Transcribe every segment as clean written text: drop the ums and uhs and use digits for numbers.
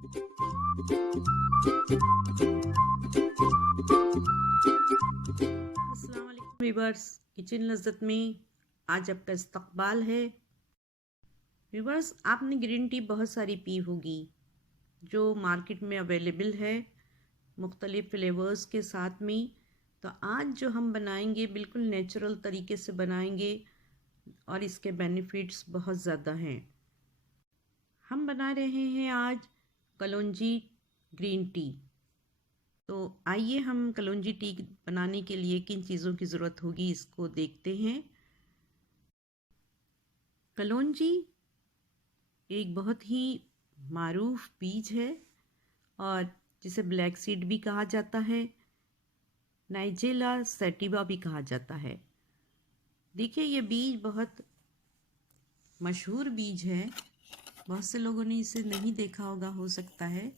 अस्सलाम वालेकुम viewers, kitchen लज़्ज़त में आज आपका इस्तकबाल है। व्यूवर्स, आपने ग्रीन टी बहुत सारी पी होगी जो मार्केट में अवेलेबल है मुख्तलिफ़ फ्लेवर्स के साथ में। तो आज जो हम बनाएंगे बिल्कुल नेचुरल तरीके से बनाएंगे और इसके बेनिफिट्स बहुत ज़्यादा हैं। हम बना रहे हैं आज कलौंजी ग्रीन टी। तो आइए हम कलौंजी टी बनाने के लिए किन चीज़ों की ज़रूरत होगी इसको देखते हैं। कलौंजी एक बहुत ही मारूफ बीज है और जिसे ब्लैक सीड भी कहा जाता है, नाइजेला सैटिवा भी कहा जाता है। देखिए, ये बीज बहुत मशहूर बीज है, बहुत से लोगों ने इसे नहीं देखा होगा, हो सकता है।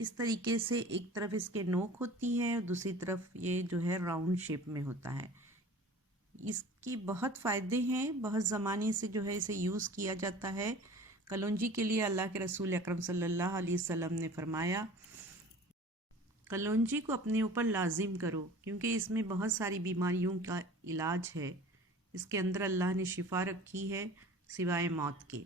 इस तरीके से एक तरफ इसके नोक होती है और दूसरी तरफ ये जो है राउंड शेप में होता है। इसकी बहुत फ़ायदे हैं, बहुत ज़माने से जो है इसे यूज़ किया जाता है। कलौंजी के लिए अल्लाह के रसूल अकरम सल्लल्लाहु अलैहि वसल्लम ने फरमाया, कलौंजी को अपने ऊपर लाजिम करो क्योंकि इसमें बहुत सारी बीमारियों का इलाज है। इसके अंदर अल्लाह ने शिफा रखी है सिवाय मौत के।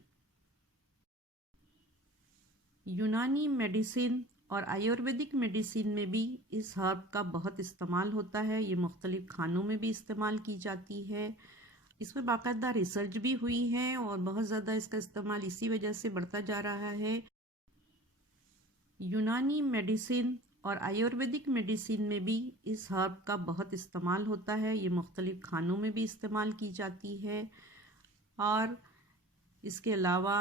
यूनानी मेडिसिन और आयुर्वेदिक मेडिसिन में भी इस हर्ब का बहुत इस्तेमाल होता है। ये मुख्तलिफ़ खानों में भी इस्तेमाल की जाती है। इस पर बाकायदा रिसर्च भी हुई है और बहुत ज़्यादा इसका इस्तेमाल इसी वजह से बढ़ता जा रहा है। यूनानी मेडिसिन और आयुर्वेदिक मेडिसिन में भी इस हर्ब का बहुत इस्तेमाल होता है। ये मुख्तलिफ़ खानों में भी इस्तेमाल की जाती है और इसके अलावा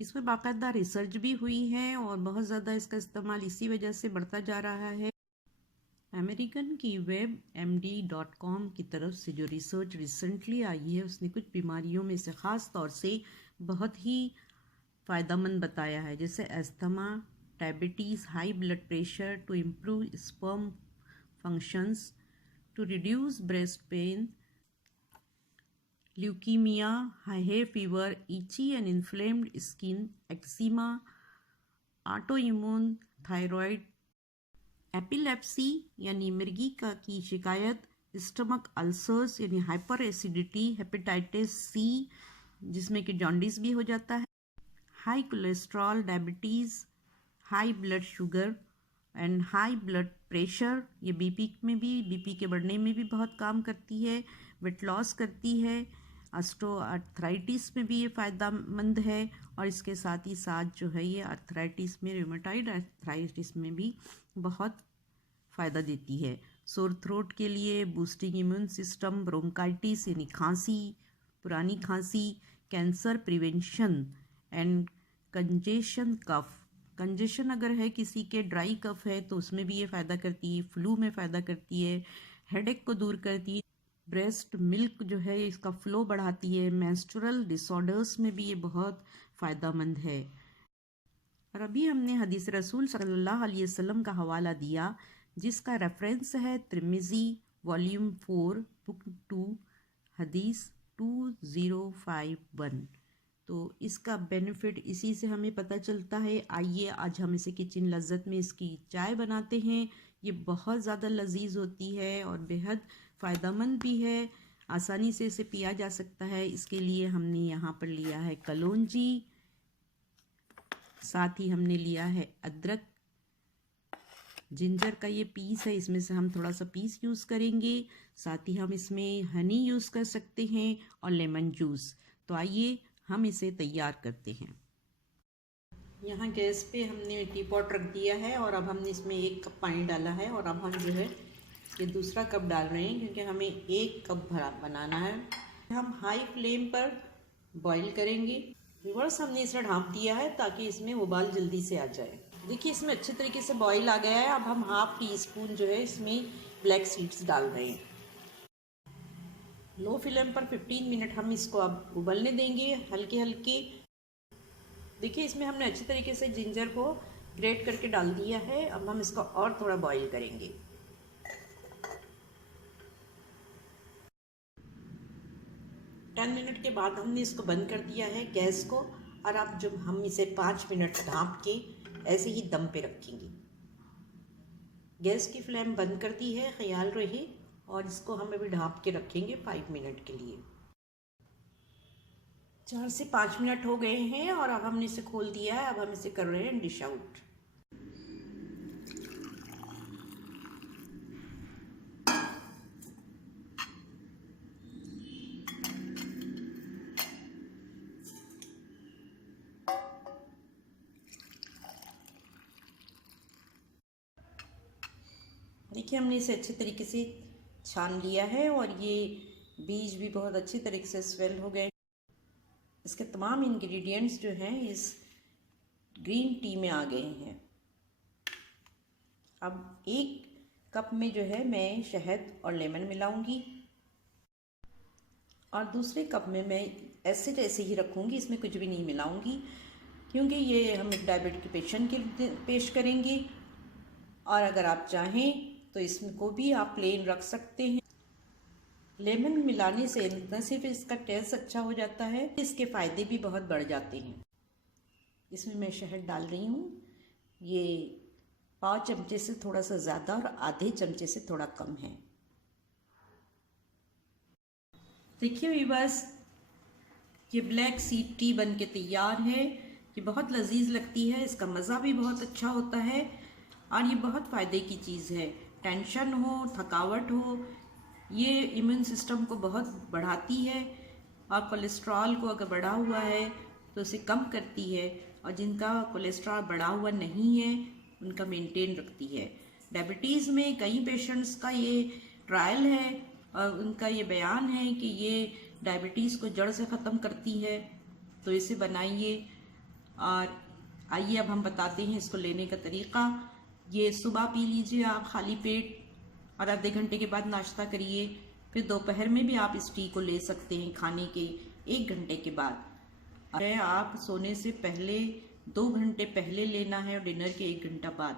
इस पर बाकायदा रिसर्च भी हुई है और बहुत ज़्यादा इसका इस्तेमाल इसी वजह से बढ़ता जा रहा है। अमेरिकन की WebMD.com की तरफ से जो रिसर्च रिसेंटली आई है उसने कुछ बीमारियों में से ख़ास तौर से बहुत ही फ़ायदेमंद बताया है, जैसे asthma, diabetes, high blood pressure, to improve sperm functions, to reduce breast pain, leukaemia, high fever, itchy and inflamed skin, eczema, autoimmune thyroid, epilepsy यानी मिर्गी का की शिकायत, स्टमक अल्सर्स यानी हाइपर एसिडिटी, हेपेटाइटिस सी जिसमें कि जॉन्डिस भी हो जाता है, high cholesterol, diabetes, high blood sugar and high blood pressure. ये बीपी के बढ़ने में भी बहुत काम करती है, वेट लॉस करती है, ऑस्टियोआर्थराइटिस में भी ये फ़ायदेमंद है और इसके साथ ही साथ जो है ये आर्थराइटिस में, रूमेटॉइड आर्थराइटिस में भी बहुत फ़ायदा देती है। सोर थ्रोट के लिए, बूस्टिंग इम्यून सिस्टम, ब्रोंकाइटिस यानी खांसी, पुरानी खांसी, cancer prevention and congestion cough. Congestion अगर है किसी के, ड्राई कफ है तो उसमें भी ये फ़ायदा करती है, फ्लू में फ़ायदा करती है, हेडेक को दूर करती है, ब्रेस्ट मिल्क जो है इसका फ़्लो बढ़ाती है, मेंस्ट्रुअल डिसऑर्डर्स में भी ये बहुत फ़ायदेमंद है। और अभी हमने हदीस रसूल सल्लल्लाहु अलैहि वसल्लम का हवाला दिया जिसका रेफरेंस है तिर्मिज़ी वॉल्यूम 4 बुक 2 हदीस 2051। तो इसका बेनिफिट इसी से हमें पता चलता है। आइए आज हम इसे किचन लज़्ज़त में इसकी चाय बनाते हैं। ये बहुत ज़्यादा लजीज होती है और बेहद फ़ायदेमंद भी है, आसानी से इसे पिया जा सकता है। इसके लिए हमने यहाँ पर लिया है कलौंजी, साथ ही हमने लिया है अदरक, जिंजर का ये पीस है, इसमें से हम थोड़ा सा पीस यूज़ करेंगे। साथ ही हम इसमें हनी यूज़ कर सकते हैं और लेमन जूस। तो आइए हम इसे तैयार करते हैं। यहाँ गैस पे हमने टी पॉट रख दिया है और अब हमने इसमें 1 कप पानी डाला है और अब हम जो है ये दूसरा कप डाल रहे हैं क्योंकि हमें 1 कप भरा बनाना है। हम हाई फ्लेम पर बॉईल करेंगे। रिवर्स हमने इसे ढाँप दिया है ताकि इसमें उबाल जल्दी से आ जाए। देखिए इसमें अच्छे तरीके से बॉईल आ गया है। अब हम ½ टीस्पून जो है इसमें ब्लैक सीड्स डाल रहे हैं। लो फ्लेम पर 15 मिनट हम इसको अब उबलने देंगे हल्के हल्के। देखिए इसमें हमने अच्छे तरीके से जिंजर को ग्रेट करके डाल दिया है। अब हम इसको और थोड़ा बॉईल करेंगे। 10 मिनट के बाद हमने इसको बंद कर दिया है गैस को, और अब जब हम इसे 5 मिनट ढाँप के ऐसे ही दम पे रखेंगे। गैस की फ्लेम बंद कर दी है, ख्याल रहे, और इसको हम अभी ढाँप के रखेंगे 5 मिनट के लिए। 4 से 5 मिनट हो गए हैं और अब हमने इसे खोल दिया है। अब हम इसे कर रहे हैं डिश आउट। देखिए हमने इसे अच्छे तरीके से छान लिया है और ये बीज भी बहुत अच्छी तरीके से स्वेल हो गए। इसके तमाम इंग्रेडिएंट्स जो हैं इस ग्रीन टी में आ गए हैं। अब 1 कप में जो है मैं शहद और लेमन मिलाऊंगी, और दूसरे कप में मैं एसिड ऐसे ही रखूंगी, इसमें कुछ भी नहीं मिलाऊंगी, क्योंकि ये हम एक डायबिटिक के पेशेंट के पेश करेंगे। और अगर आप चाहें तो इसमें को भी आप प्लेन रख सकते हैं। लेमन मिलाने से न सिर्फ इसका टेस्ट अच्छा हो जाता है, इसके फ़ायदे भी बहुत बढ़ जाते हैं। इसमें मैं शहद डाल रही हूँ, ये 5 चमचे से थोड़ा सा ज़्यादा और आधे चमचे से थोड़ा कम है। देखिए वीवर्स, ये ब्लैक सीड टी बन के तैयार है। ये बहुत लजीज लगती है, इसका मज़ा भी बहुत अच्छा होता है और ये बहुत फ़ायदे की चीज़ है। टेंशन हो, थकावट हो, ये इम्यून सिस्टम को बहुत बढ़ाती है, और कोलेस्ट्रॉल को अगर बढ़ा हुआ है तो उसे कम करती है, और जिनका कोलेस्ट्रॉल बढ़ा हुआ नहीं है उनका मेंटेन रखती है। डायबिटीज़ में कई पेशेंट्स का ये ट्रायल है और उनका ये बयान है कि ये डायबिटीज़ को जड़ से ख़त्म करती है। तो इसे बनाइए, और आइए अब हम बताते हैं इसको लेने का तरीक़ा। ये सुबह पी लीजिए आप खाली पेट, और आधे घंटे के बाद नाश्ता करिए। फिर दोपहर में भी आप इस टी को ले सकते हैं खाने के 1 घंटे के बाद। आप सोने से पहले 2 घंटे पहले लेना है और डिनर के 1 घंटा बाद।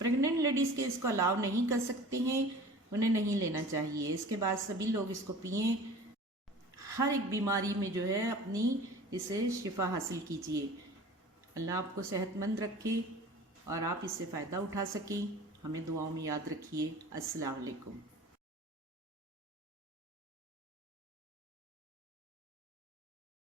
प्रेग्नेंट लेडीज़ के इसको अलाउ नहीं कर सकते हैं, उन्हें नहीं लेना चाहिए। इसके बाद सभी लोग इसको पिएं। हर एक बीमारी में जो है अपनी इसे शिफा हासिल कीजिए। अल्लाह आपको सेहतमंद रखे और आप इससे फ़ायदा उठा सकें। हमें दुआओं में याद रखिए। अस्सलाम वालेकुम।